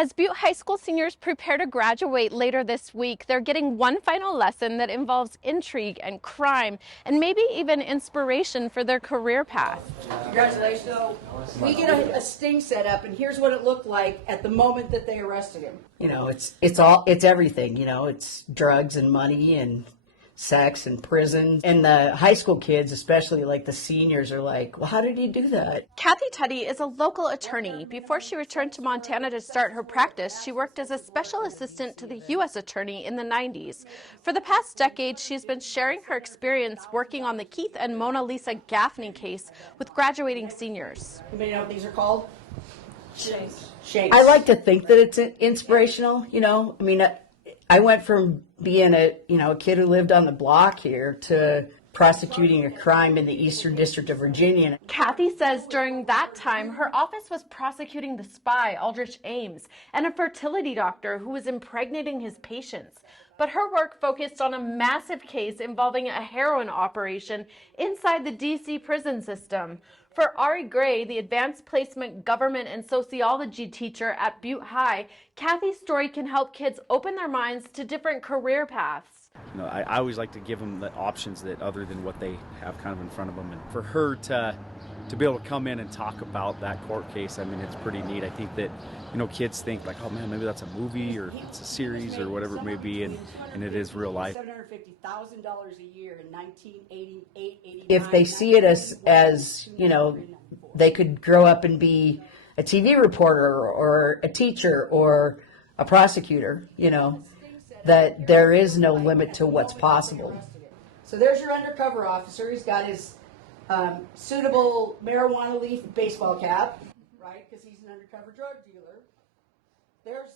As Butte High School seniors prepare to graduate later this week, they're getting one final lesson that involves intrigue and crime and maybe even inspiration for their career path. Congratulations. So we get a sting set up, and here's what it looked like at the moment that they arrested him. You know, it's everything. You know, it's drugs and money and sex and prison. And the high school kids, especially like the seniors, are like, well, how did he do that? Kathy Tutty is a local attorney. Before she returned to Montana to start her practice, she worked as a special assistant to the U.S. attorney in the 90s. For the past decade, she's been sharing her experience working on the Keith and Mona Lisa Gaffney case with graduating seniors. Anybody know what these are called? Shakes. I like to think that it's inspirational. You know, I mean, I went from being a kid who lived on the block here to prosecuting a crime in the Eastern District of Virginia. Kathy says during that time, her office was prosecuting the spy, Aldrich Ames, and a fertility doctor who was impregnating his patients. But her work focused on a massive case involving a heroin operation inside the D.C. prison system. For Ari Gray, the advanced placement government and sociology teacher at Butte High, Kathy's story can help kids open their minds to different career paths. You know, I always like to give them the options that other than what they have kind of in front of them. And for her to be able to come in and talk about that court case, I mean, it's pretty neat. I think that, you know, kids think like, oh man, maybe that's a movie or it's a series or whatever it may be, and it is real life. $750,000 a year in 1988. If they see it as you know, they could grow up and be a TV reporter or a teacher or a prosecutor, you know, that there is no limit to what's possible. So there's your undercover officer. He's got his suitable marijuana leaf baseball cap, right? Because he's an undercover drug dealer. There's